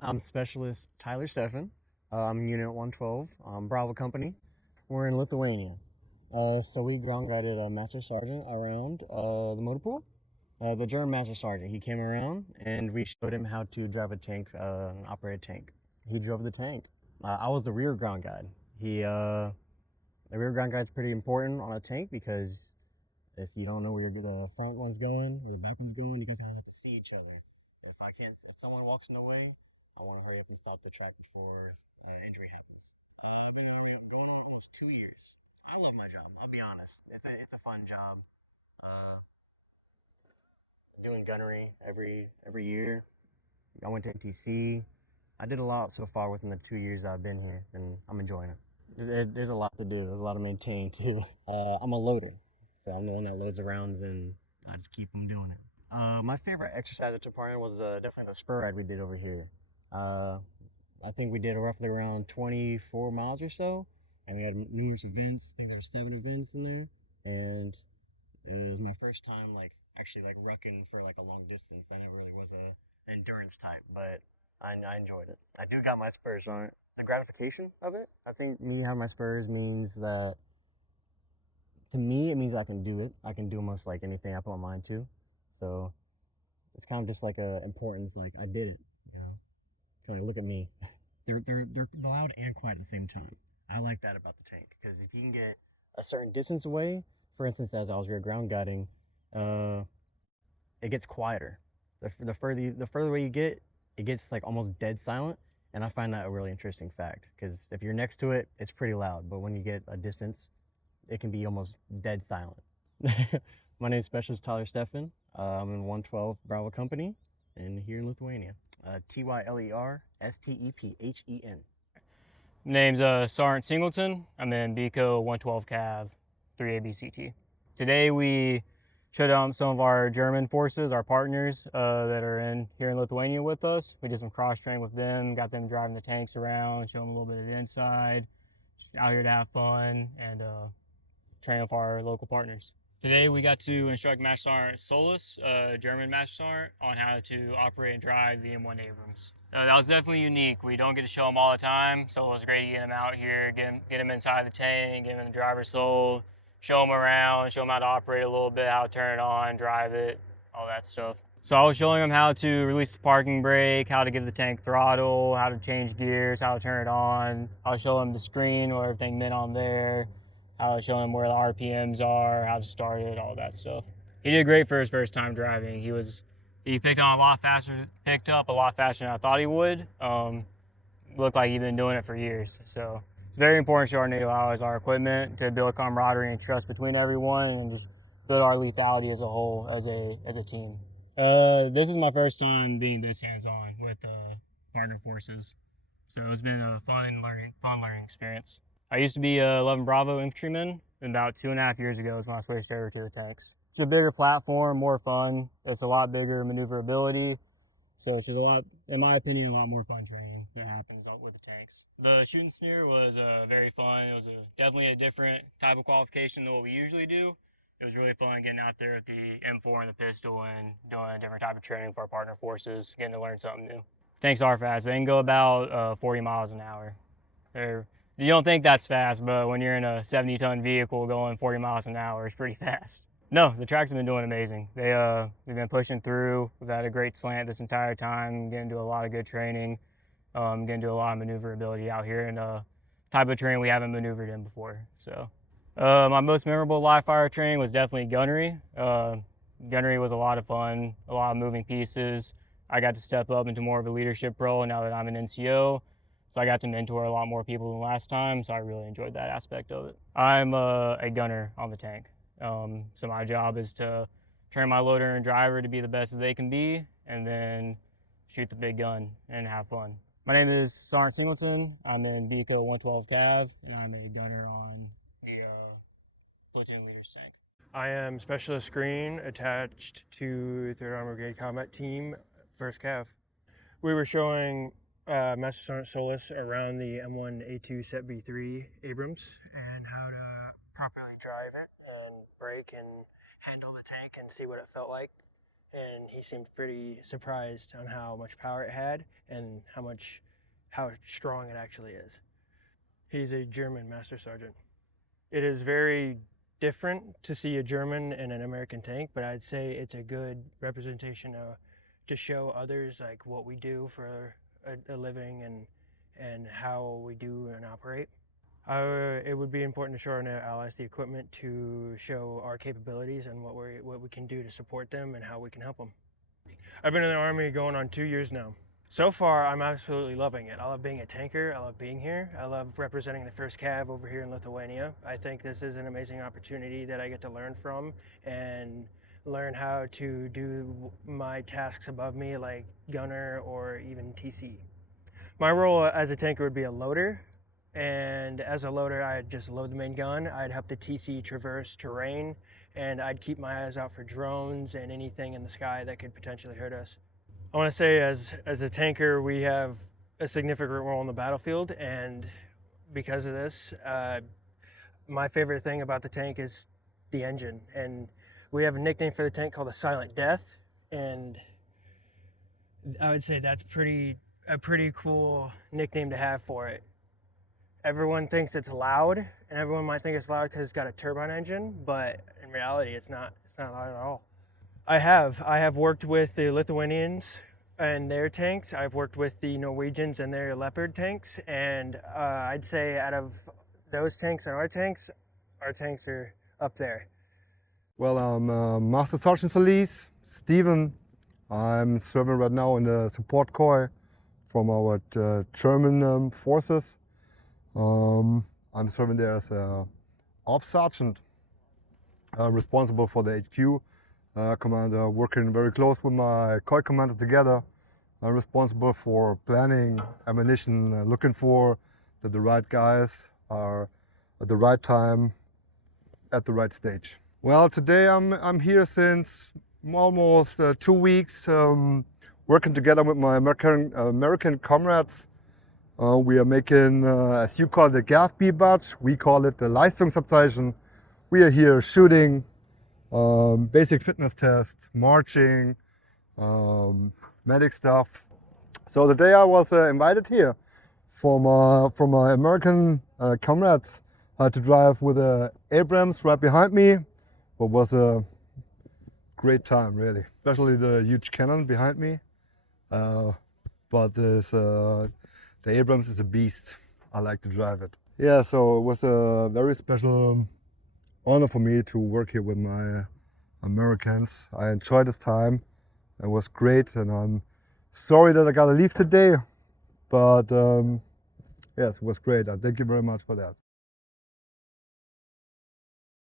I'm Specialist Tyler Steffen. I'm in Unit 112, Bravo Company. We're in Lithuania. So we ground guided a Master Sergeant around the motor pool. The German Master Sergeant, he came around and we showed him how to drive a tank, and operate a tank. He drove the tank. I was the rear ground guide. The rear ground guide's pretty important on a tank because if you don't know where the front one's going, where the back one's going, you guys kind of have to see each other. If someone walks in the way, I want to hurry up and stop the track before injury happens. I've been going on almost 2 years. I love my job. I'll be honest. It's a fun job. Uh, Doing gunnery every year. I went to NTC. I did a lot so far within the 2 years I've been here, and I'm enjoying it. There's a lot to do. There's a lot to maintain too. I'm a loader, so I'm the one that loads around, and I just keep them doing it. My favorite exercise at Toparna was definitely the spur ride we did over here. Uh, I think we did roughly around 24 miles or so, and we had numerous events. I think there were 7 events in there, and it was my first time actually rucking for a long distance. I never really was an endurance type, but I enjoyed it. I do got my spurs on it. The gratification of it, I think me having my spurs means that to me it means I can do it. I can do almost anything I put my mind to. So it's kind of just a importance, I did it, you know. Kind of look at me. They're loud and quiet at the same time. I like that about the tank because if you can get a certain distance away, for instance, as I was rear ground guiding, uh, it gets quieter. The further away you get, it gets almost dead silent, and I find that a really interesting fact because if you're next to it, it's pretty loud, but when you get a distance, it can be almost dead silent. My name is Specialist Tyler Steffen. I'm in 112 Bravo Company, and here in Lithuania. TYLERSTEPHEN. Name's Sergeant Singleton. I'm in BCO 112 Cav 3ABCT. Today we showed out some of our German forces, our partners that are here in Lithuania with us. We did some cross training with them, got them driving the tanks around, show them a little bit of the inside, out here to have fun and train with our local partners. Today we got to instruct Master Sergeant Solis, German Master Sergeant, on how to operate and drive the M1A Abrams. That was definitely unique. We don't get to show them all the time, so it was great to get him out here, get him inside the tank, get him in the driver's soul, show him around, show him how to operate a little bit, how to turn it on, drive it, all that stuff. So I was showing him how to release the parking brake, how to give the tank throttle, how to change gears, how to turn it on. I was showing him the screen where everything meant on there. I was showing him where the RPMs are, how to start it, all that stuff. He did great for his first time driving. He picked up a lot faster than I thought he would. Looked like he'd been doing it for years. So it's very important to show our NATO allies our equipment to build camaraderie and trust between everyone and just build our lethality as a whole, as a team. This is my first time being this hands-on with partner forces. So it's been a fun learning experience. I used to be a 11 Bravo infantryman. About 2.5 years ago is when I switched over to the tanks. It's a bigger platform, more fun. It's a lot bigger maneuverability. So it's just in my opinion, a lot more fun training that happens with the tanks. The shoot and snare was very fun. It was definitely a different type of qualification than what we usually do. It was really fun getting out there with the M4 and the pistol and doing a different type of training for our partner forces, getting to learn something new. Tanks are fast. They can go about 40 miles an hour. You don't think that's fast, but when you're in a 70-ton vehicle going 40 miles an hour, it's pretty fast. No, the tracks have been doing amazing. We've been pushing through. We've had a great slant this entire time, getting to a lot of good training, getting to a lot of maneuverability out here, and type of training we haven't maneuvered in before. So, my most memorable live fire training was definitely gunnery. Gunnery was a lot of fun, a lot of moving pieces. I got to step up into more of a leadership role now that I'm an NCO. So I got to mentor a lot more people than last time, so I really enjoyed that aspect of it. I'm a gunner on the tank. So my job is to train my loader and driver to be the best that they can be, and then shoot the big gun and have fun. My name is Sergeant Singleton. I'm in BCO 112 Cav, and I'm a gunner on the platoon leader's tank. I am Specialist Green, attached to 3rd Armored Brigade Combat Team, 1st Cav. We were showing Master Sergeant Solis around the M1A2 V3 Abrams and how to properly drive it and brake and handle the tank and see what it felt like. and he seemed pretty surprised on how much power it had and how strong it actually is. He's a German Master Sergeant. It is very different to see a German in an American tank, but I'd say it's a good representation to show others like what we do for a living and how we do and operate. It would be important to show our allies the equipment to show our capabilities and what we can do to support them and how we can help them. I've been in the Army going on 2 years now. So far, I'm absolutely loving it. I love being a tanker. I love being here. I love representing the 1st Cav over here in Lithuania. I think this is an amazing opportunity that I get to learn from and learn how to do my tasks above me, like gunner or even TC. My role as a tanker would be a loader. And as a loader, I'd just load the main gun. I'd help the TC traverse terrain, and I'd keep my eyes out for drones and anything in the sky that could potentially hurt us. I want to say as a tanker, we have a significant role on the battlefield, and because of this, my favorite thing about the tank is the engine. And we have a nickname for the tank called the Silent Death, and I would say that's a pretty cool nickname to have for it. Everyone thinks it's loud, and everyone might think it's loud because it's got a turbine engine, but in reality, it's not loud at all. I have worked with the Lithuanians and their tanks. I've worked with the Norwegians and their Leopard tanks, and I'd say out of those tanks and our tanks are up there. Well, I'm Master Sergeant Solis, Stephen. I'm serving right now in the support corps from our German forces. I'm serving there as a Ops Sergeant, responsible for the HQ. Commander, working very close with my corps commander together, responsible for planning ammunition, looking for that the right guys are at the right time, at the right stage. Well, today I'm here since almost 2 weeks, working together with my American comrades. We are making, as you call it, the GAFB badge. We call it the Leistungsabzeichen. We are here shooting, basic fitness test, marching, medic stuff. So today I was invited here from my American comrades to drive with a Abrams right behind me. It was a great time, really, especially the huge cannon behind me. But the Abrams is a beast. I like to drive it. Yeah, so it was a very special honor for me to work here with my Americans. I enjoyed this time. It was great, and I'm sorry that I gotta leave today, but yes, it was great. I thank you very much for that.